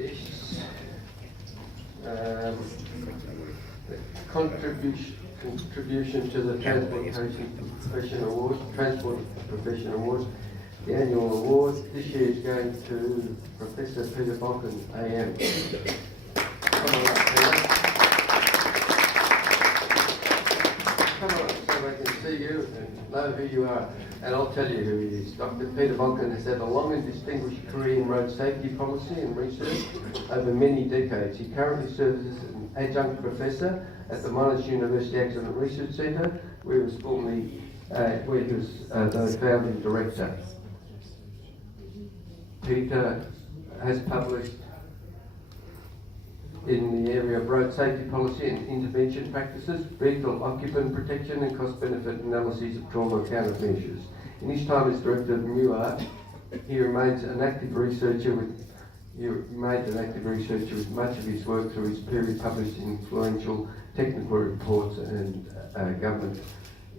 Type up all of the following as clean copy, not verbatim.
is the contribution to the Transportation Profession Award, Transport Profession Award. The annual award this year is going to Professor Peter Balkin, AM. Come on up, Peter. Come on up so I can see you and know who you are. And I'll tell you who he is. Dr. Peter Balkin has had a long and distinguished career in road safety policy and research over many decades. He currently serves as an adjunct professor at the Monash University Accident Research Centre, where he was formerly the founding director. Peter has published in the area of road safety policy and intervention practices, vehicle occupant protection and cost-benefit analyses of trauma countermeasures. In his time as director of MUARC, he remains an active researcher with much of his work through his period published influential technical reports and government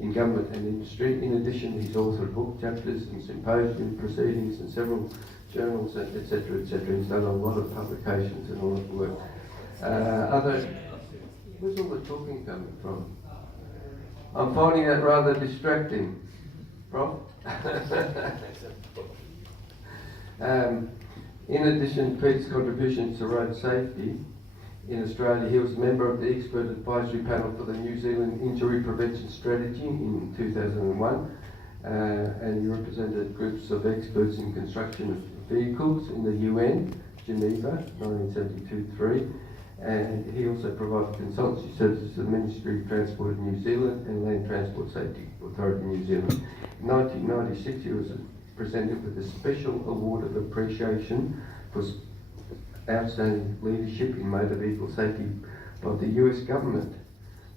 and industry. In addition, he's authored book chapters and symposium proceedings and several journals, etc., etc. He's done a lot of publications and a lot of work. Where's all the talking coming from? I'm finding that rather distracting. Prof? In addition to Peter's contributions to road safety in Australia, he was a member of the expert advisory panel for the New Zealand Injury Prevention Strategy in 2001, and he represented groups of experts in construction of vehicles in the UN, Geneva, 1972-3, and he also provided consultancy services to the Ministry of Transport of New Zealand and Land Transport Safety Authority of New Zealand. In 1996, he was presented with a special award of appreciation for outstanding leadership in motor vehicle safety by the US government,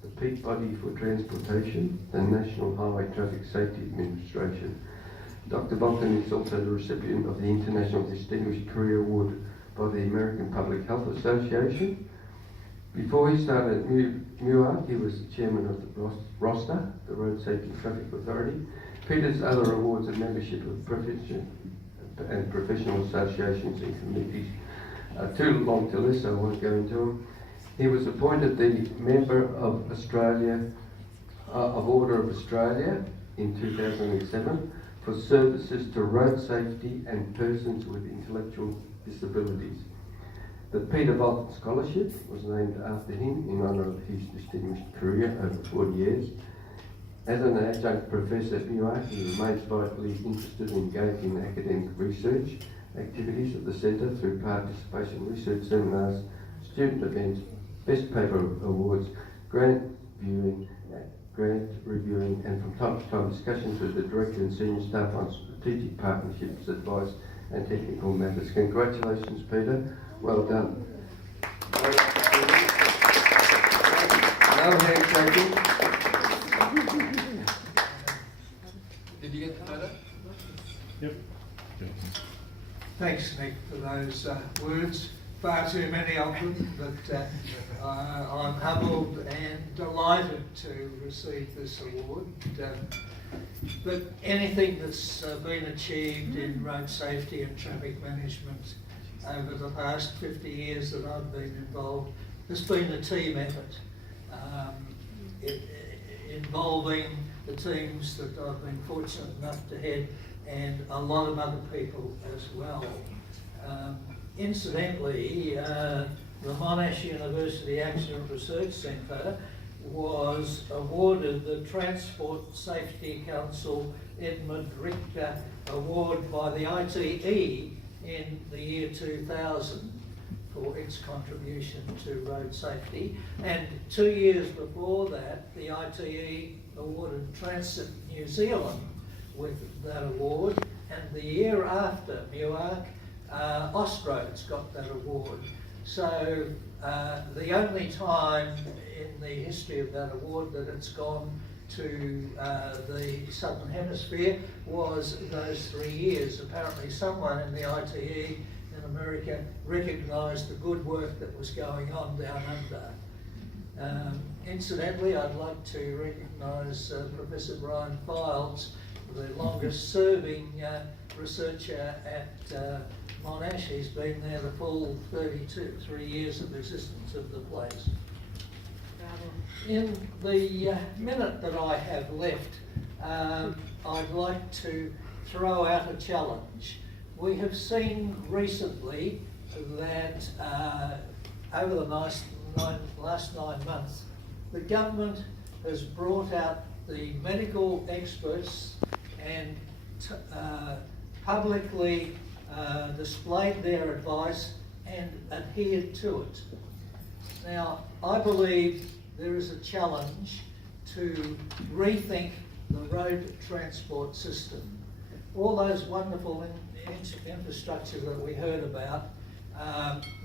the peak body for transportation, the National Highway Traffic Safety Administration. Dr. Balkin is also the recipient of the International Distinguished Career Award by the American Public Health Association. Before he started at MUARC, he was the chairman of the ROSTA, the Road Safety Traffic Authority. Peter's other awards are membership of professional associations and committees. Too long to list, so I won't go into them. He was appointed the member of Order of Australia in 2007 for services to road safety and persons with intellectual disabilities. The Peter Balkin Scholarship was named after him in honour of his distinguished career over 40 years. As an adjunct professor at MUARC, he remains vitally interested and engaged in academic research activities at the Centre through participation in research seminars, student events, best paper awards, grant reviewing, and from time to time discussions with the director and senior staff on strategic partnerships, advice and technical matters. Congratulations, Peter. Well done. No handshaking. Did you get the photo? Yep. Thanks, Nick, for those words. Far too many of them, but I'm humbled and delighted to receive this award. But anything that's been achieved in road safety and traffic management over the past 50 years that I've been involved has been a team effort, involving the teams that I've been fortunate enough to head and a lot of other people as well. Incidentally, the Monash University Accident Research Centre was awarded the Transport Safety Council Edmund Richter Award by the ITE in the year 2000 for its contribution to road safety, and 2 years before that the ITE awarded Transit New Zealand with that award, and the year after MUARC, Austroads got that award. So the only time in the history of that award that it's gone to the Southern Hemisphere was those 3 years. Apparently someone in the ITE in America recognised the good work that was going on down under. Incidentally, I'd like to recognise Professor Brian Files, the longest serving researcher at Monash. He's been there the full 3 years of existence of the place. In the minute that I have left, I'd like to throw out a challenge. We have seen recently that over the last 9 months, the government has brought out the medical experts and publicly displayed their advice and adhered to it. Now, I believe there is a challenge to rethink the road transport system. All those wonderful infrastructure that we heard about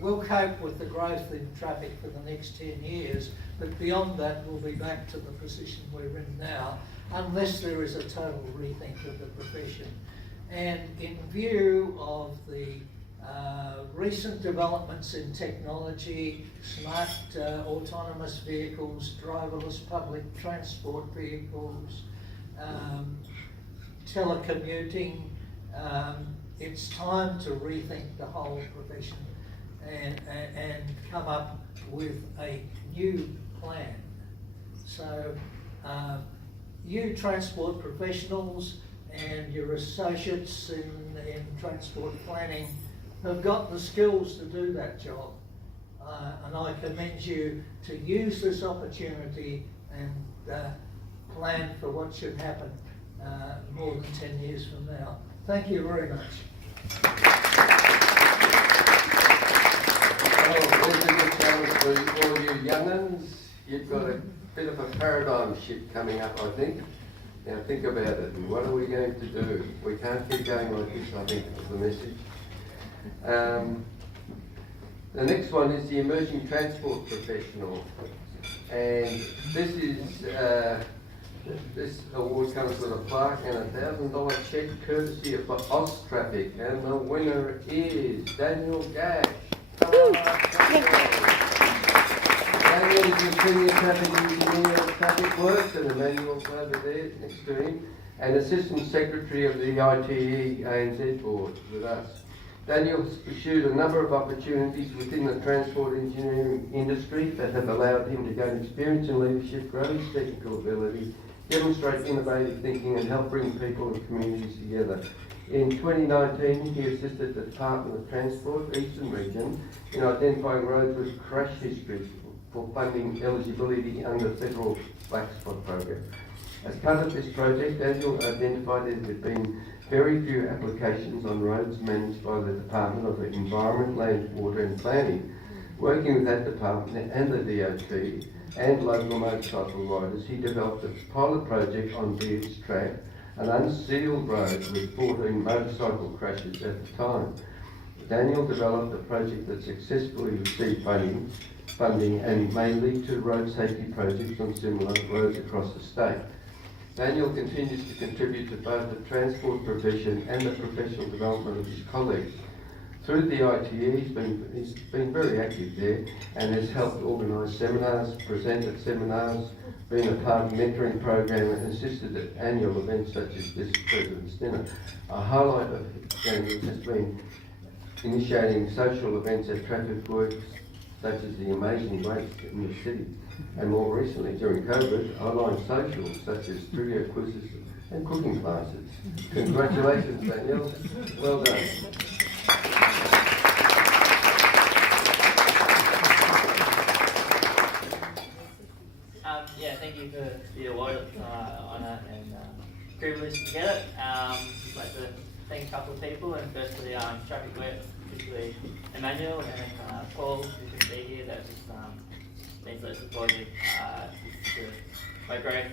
will cope with the growth in traffic for the next 10 years, but beyond that we'll be back to the position we're in now, unless there is a total rethink of the profession. And in view of the recent developments in technology, smart autonomous vehicles, driverless public transport vehicles, telecommuting, it's time to rethink the whole profession and come up with a new plan. So you transport professionals and your associates in transport planning have got the skills to do that job. And I commend you to use this opportunity and plan for what should happen more than 10 years from now. Thank you very much. Well, there's a good challenge for all you young'uns. You've got a bit of a paradigm shift coming up, I think. Now think about it, and what are we going to do? We can't keep going like this, I think, is the message. The next one is the emerging transport professional, and this is this award comes with a plaque and a $1,000 cheque courtesy of Austraffic, and the winner is Daniel Gash. Daniel is a senior traffic engineer at Traffic Works, and Emmanuel's over there next to him, and assistant secretary of the ITE ANZ board with us. Daniel has pursued a number of opportunities within the transport engineering industry that have allowed him to gain experience in leadership, grow his technical ability, demonstrate innovative thinking and help bring people and communities together. In 2019, he assisted the Department of Transport Eastern Region in identifying roads with crash histories for funding eligibility under federal Black Spot program. As part of this project, Daniel identified there had been very few applications on roads managed by the Department of Environment, Land, Water and Planning. Working with that department and the DOT and local motorcycle riders, he developed a pilot project on Beards Track, an unsealed road with 14 motorcycle crashes at the time. Daniel developed a project that successfully received funding and may lead to road safety projects on similar roads across the state. Daniel continues to contribute to both the transport profession and the professional development of his colleagues. Through the ITE, he's been very active there and has helped organise seminars, present at seminars, been a part of mentoring program and assisted at annual events such as this President's Dinner. A highlight of Daniel has been initiating social events at Traffic Works such as the Amazing Race in the city, and more recently during COVID, online socials such as trivia quizzes and cooking classes. Congratulations, Daniel. Well done. Yeah, thank you for the award, honour and privilege to get it. Just like to thank a couple of people, and firstly Traffic Works, particularly Emmanuel and Paul, who can be here. That's just been so supportive to my growth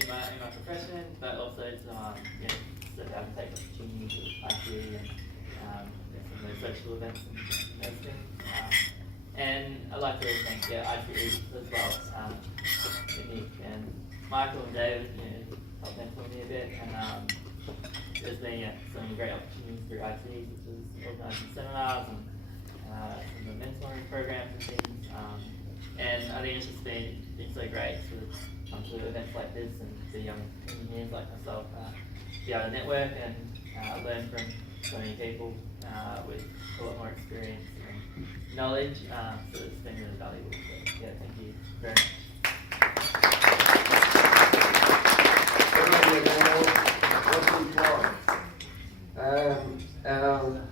in my profession, but also to to have to take opportunities with IQ and some of those social events and those things. And I'd like to thank IQ as well, Nick and Michael and David, helped mentor me a bit, and there's been so many great opportunities through IT, such as organising seminars and some of the mentoring programs and things. And I think it's just been so great to come to events like this and see young engineers like myself be able to network and learn from so many people with a lot more experience and knowledge, so it's been really valuable. So yeah, thank you very much. Our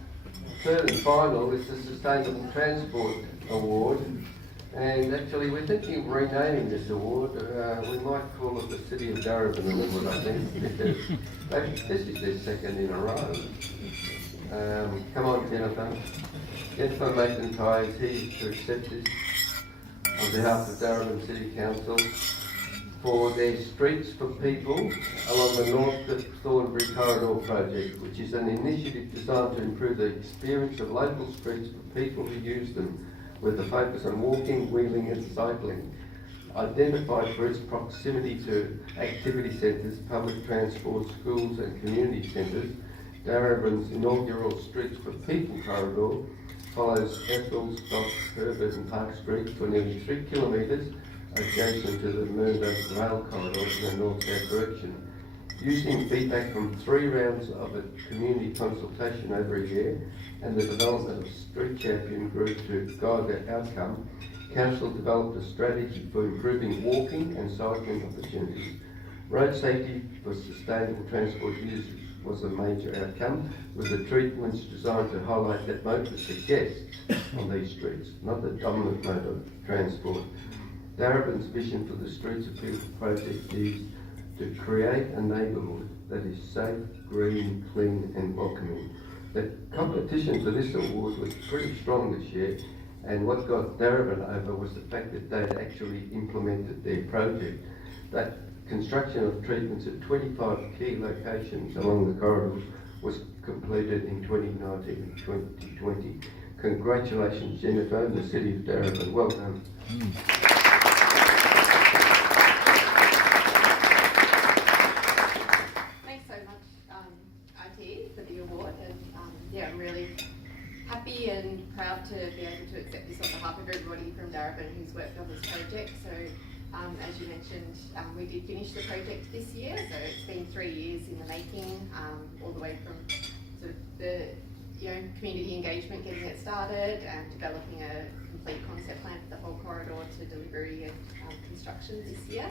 third and final is the Sustainable Transport Award, and actually we're thinking of renaming this award. We might call it the City of Darebin Award, I think, because this is their second in a row. Come on, Jennifer. Jennifer McIntyre is here to accept this on behalf of Darebin City Council for their Streets for People along the North Thornbury Corridor project, which is an initiative designed to improve the experience of local streets for people who use them, with a focus on walking, wheeling and cycling. Identified for its proximity to activity centres, public transport, schools and community centres, Darebin's inaugural Streets for People corridor follows Ethel, Stock, Herbert and Park Street for nearly 3 kilometres adjacent to the Murdoch Rail Corridor in the north-south direction. Using feedback from 3 rounds of a community consultation over a year and the development of Street Champion Group to guide the outcome, Council developed a strategy for improving walking and cycling opportunities. Road safety for sustainable transport users was a major outcome, with the treatments designed to highlight that motorists are guests on these streets, not the dominant mode of transport. Darebin's vision for the Streets of People project is to create a neighbourhood that is safe, green, clean and welcoming. The competition for this award was pretty strong this year, and what got Darebin over was the fact that they'd actually implemented their project. That construction of treatments at 25 key locations along the corridors was completed in 2019 and 2020. Congratulations, Jennifer, and the City of Darebin. Well done. Thanks so much, IT, for the award, and yeah, I'm really happy and proud to be able to accept this on behalf of everybody from Darebin who's worked on this project. So, as you mentioned, we did finish the project this year, so it's been 3 years in the making, all the way from sort of the community engagement, getting it started, and developing a complete concept plan for the whole corridor to delivery and construction this year.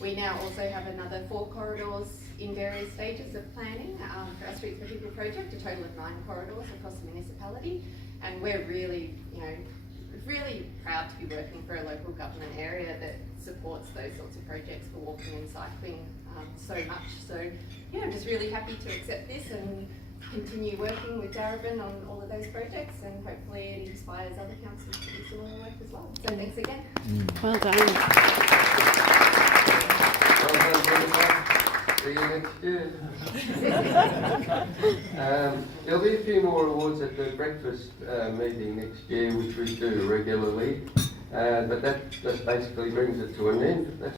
We now also have another 4 corridors in various stages of planning for our Streets for People project, a total of 9 corridors across the municipality, and we're really, really proud to be working for a local government area that supports those sorts of projects for walking and cycling so much. So yeah, I'm just really happy to accept this and continue working with Darebin on all of those projects, and hopefully it inspires other councils to do similar work as well. So thanks again. Well done. Well done, Jennifer. See you next year. There'll be a few more awards at the breakfast meeting next year, which we do regularly, but that basically brings it to an end. That's